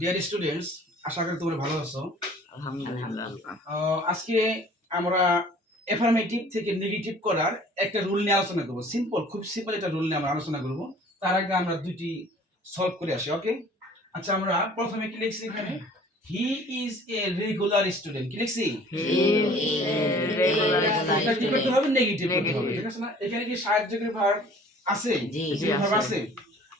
Dear students, আশা করি তোমরা ভালো আছো। আলহামদুলিল্লাহ। আজকে আমরা অ্যাফার্মেটিভ থেকে নেগেটিভ করার একটা রুল নিয়ে আলোচনা করব। খুব সিম্পল একটা রুল নিয়ে আমরা আলোচনা করব। তার আগে আমরা দুইটি সলভ করে আসি। ওকে, আচ্ছা, আমরা প্রথমে কি লিখছি এখানে? He is a regular student. কি লিখছি? এটা কি করতে হবে? নেগেটিভ করতে হবে, ঠিক আছে না? এখানে কি সাহায্যকারী ভার্ব আছে? ভার্ব আছে।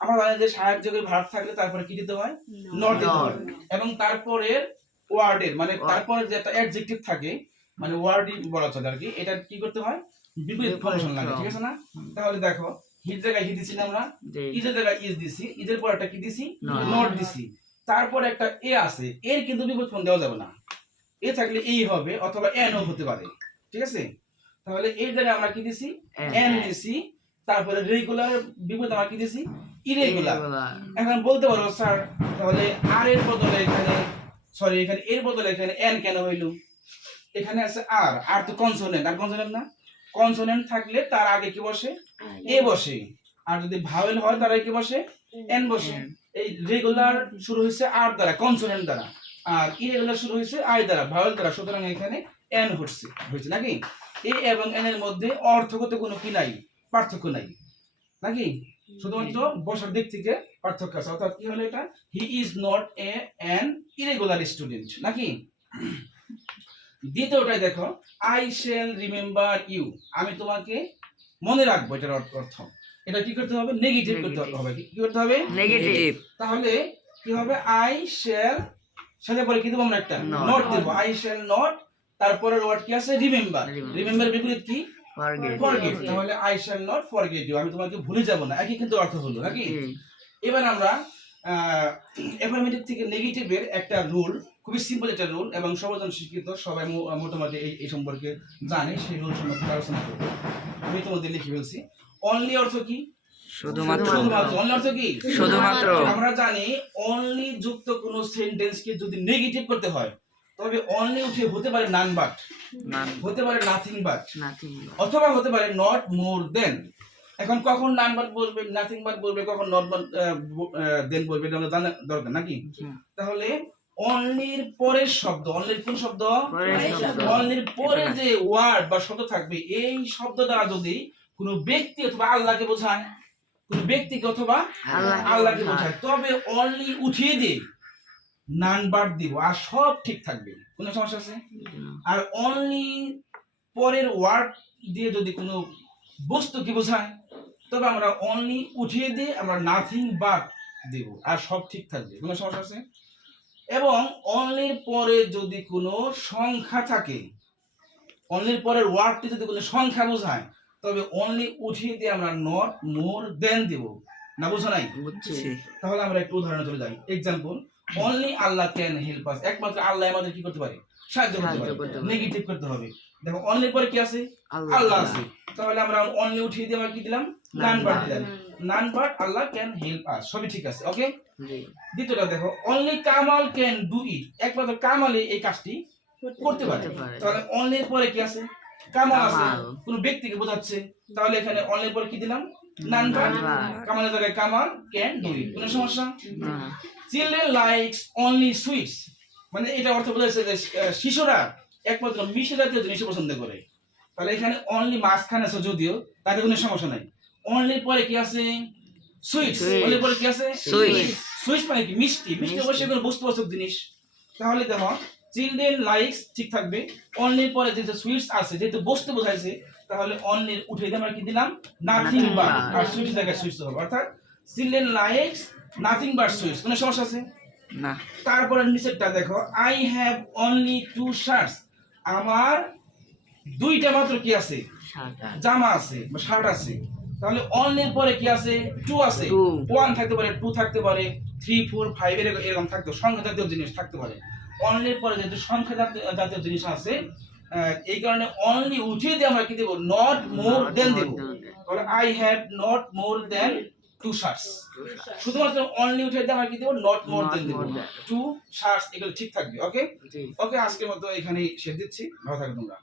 আমরা জানি যে সাহায্যকারী ভার্ব থাকলে তারপরে কি দিতে হয়? নট দিতে হয়। এবং তারপরের ওয়ার্ডের মানে তারপরে যে একটা অ্যাডজেক্টিভ থাকে, মানে ওয়ার্ডই বলা চলে আর কি, এটা কি করতে হয়? বিপরীত ফাংশন লাগে, ঠিক আছে না? তাহলে দেখো, হির জায়গায় হি দিছি না আমরা, ইজের জায়গায় ইজ দিছি, ইজের পর একটা কি দিছি? নট দিছি। তারপর একটা এ আছে, এর কিন্তু বিপরীত ফর্ম দেওয়া যাবে না। এ থাকলে এই হবে অথবা এন ও হতে পারে, ঠিক আছে? তাহলে এই জায়গায় আমরা কি দিছি? এন দিছি। তারপরে রেগুলার বিপরীত আমরা কি দিছি? ইরেগুলার। এখন বলতে পারো স্যার, তাহলে আর এর বদলে এখানে এখানে এর বদলে এখানে এন কেন হইল? এখানে আছে আর, আর তো কনসোনেন্ট, আর কনসোনেন্ট না? কনসোনেন্ট থাকলে তার আগে কি বসে? এ বসে। আর যদি ভাওয়েল হয় তার আগে কি বসে? এন বসে। এই রেগুলার শুরু হয়েছে আর দ্বারা, কনসোনেন্ট দ্বারা, আর ইরেগুলার শুরু হয়েছে আই দ্বারা, ভাওয়েল দ্বারা। সুতরাং এখানে এন হচ্ছে নাকি? এ এবং এন এর মধ্যে অর্থগত কোনো কি নাই, পার্থক্য নাই নাকি? শুধুমাত্র বসার দিক থেকে পার্থক্য আছে। অর্থাৎ কি হলো এটা? He is not an irregular student নাকি? দ্বিতীয়টাই দেখো, আই শ্যাল রিমেম্বার ইউ। আমি তোমাকে মনে রাখবো, এটার অর্থ। এটা কি করতে হবে? নেগেটিভ করতে হবে। কি করতে হবে? নেগেটিভ। তাহলে কি হবে? আই শ্যাল, সাথে পরে কি দেবো আমরা? একটা নট দেবো। আই শ্যাল নট, তারপরের ওয়ার্ড কি আছে? রিমেম্বার। রিমেম্বার বিপরীত কি? ফরগেট। তাহলে I shall not forget you, আমি তোমাকে ভুলে যাব না। একই কিন্তু অর্থ হলো নাকি? এবার আমরা অ্যাফার্মেটিভ থেকে নেগেটিভের একটা রুল, খুবই সিম্পল একটা রুল এবং সর্বজন শিক্ষিত, সবাই মোটামুটি এই সম্পর্কে জানে, সেই রুল সম্পর্কে আলোচনা করব। আমি তোমাদের লিখে ফেলছি। অনলি অর্থ কি? শুধুমাত্র। অনলি অর্থ কি? শুধুমাত্র। আমরা জানি অনলি যুক্ত কোনো সেন্টেন্সকে যদি নেগেটিভ করতে হয় তবে অনলি উঠে হতে পারে নান বাট, হতে পারে নাথিং বাট, অথবা হতে পারে নট মোর দেন। এখন কখন নান বাট বলবে, নাথিং বাট বলবে, কখন নট বাট দেন বলবে, এটা আমরা জানা দরকার নাকি? তাহলে অনলির পরের শব্দ, অনলির কোন শব্দ? অনলির পরে যে ওয়ার্ড বা শব্দ থাকবে, এই শব্দ দ্বারা যদি কোনো ব্যক্তি অথবা আল্লাহকে বোঝায়, কোনো ব্যক্তিকে অথবা আল্লাহকে বোঝায়, তবে অনলি উঠিয়ে দিয়ে নান বাট দিব, আর সব ঠিক থাকবে, কোনো সমস্যা আছে? আর অনলি পরের ওয়ার্ড দিয়ে যদি কোনো বস্তুকে বোঝায় তবে আমরা অনলি উঠিয়ে দিয়ে আমরা নাথিং বাট দেব, আর সব ঠিক থাকবে, কোনো সমস্যা আছে? এবং অনলির পরে যদি কোনো সংখ্যা থাকে, অনলির পরের ওয়ার্ডটি যদি কোনো সংখ্যা বোঝায় তবে অনলি উঠিয়ে দিয়ে আমরা নট মোর দেন দেব। না বোঝা নাই? তাহলে আমরা একটু উদাহরণে চলে যাই। Example, only Allah can help us. একমাত্র আল্লাহ আমাদের কি করতে পারে? সাহায্য করতে পারে। নেগেটিভ করতে হবে। দেখো, অনলির পরে কি আছে? আল্লাহ আছে। তাহলে আমরা অনলি উঠিয়ে দিয়ে আমরা কি দিলাম? নান বাট দিলাম। None but Allah can help us, সবই ঠিক আছে। ওকে, দ্বিতীয়টা দেখো, only Kamal can do it. একমাত্র কামালই এই কাজটি করতে পারে। তাহলে অনলির পরে কি আছে? কামাল আছে, কোন ব্যক্তিকে বোঝাচ্ছে। তাহলে এখানে অনলির পরে কি দিলাম? None but. কামালের জায়গায় কামাল ক্যান ডু ইট, কোনো সমস্যা? চিলড্রেন লাইকস অনলি সুইটস, মানে এটা অর্থ বোঝাচ্ছে যে শিশুরা একমাত্র মিষ্টি জাতীয় জিনিস পছন্দ করে। তাহলে এখানে অনলি মাঝখানে আছে যদিও, তাতে কোনো সমস্যা নাই। অনলির পরে কি আছে? সুইটস। অনলির পরে কি আছে? সুইটস মানে কি? মিষ্টি। মিষ্টি অবশ্যই কোনো বস্তুবাচক জিনিস। তাহলে দেখো, চিলড্রেন লাইকস ঠিক থাকবে। অনলির পরে যেহেতু সুইটস আছে, যেহেতু বস্তু বোঝাইছে, তাহলে অনলির উঠে দিয়ে আমরা কি দিলাম? নাথিং বাট, আর সুইটস জায়গায় সুইটস হবে। অর্থাৎ children likes nothing but sweets, কোনো সমস্যা আছে? না। তারপরে নিচেরটা দেখো, I have only two shirts. আমার দুইটা মাত্র কি আছে? জামা আছে বা শার্ট আছে। তাহলে অনলির পরে কি আছে? টু আছে। ওয়ান থাকতে পারে, টু থাকতে পারে, 3, 4, 5 এরকম থাকতে, সংখ্যা জাতীয় জিনিস থাকতে পারে। অনলির পরে যেহেতু সংখ্যা জাতীয় জিনিস আছে, এই কারণে অনলি উঠিয়ে দিয়ে আমরা কি দেব? নট মোর দেন দেব। তাহলে I have not more than two shirts. শুধুমাত্র অনলি উঠিয়ে দিয়ে আমরা কি দেব? নট মোর দেন দেব। টু শার্টস, এগুলো ঠিক থাকবে। ওকে, আজকের মতো এখানেই শেষ দিচ্ছি। ভালো থাকবে তোমরা।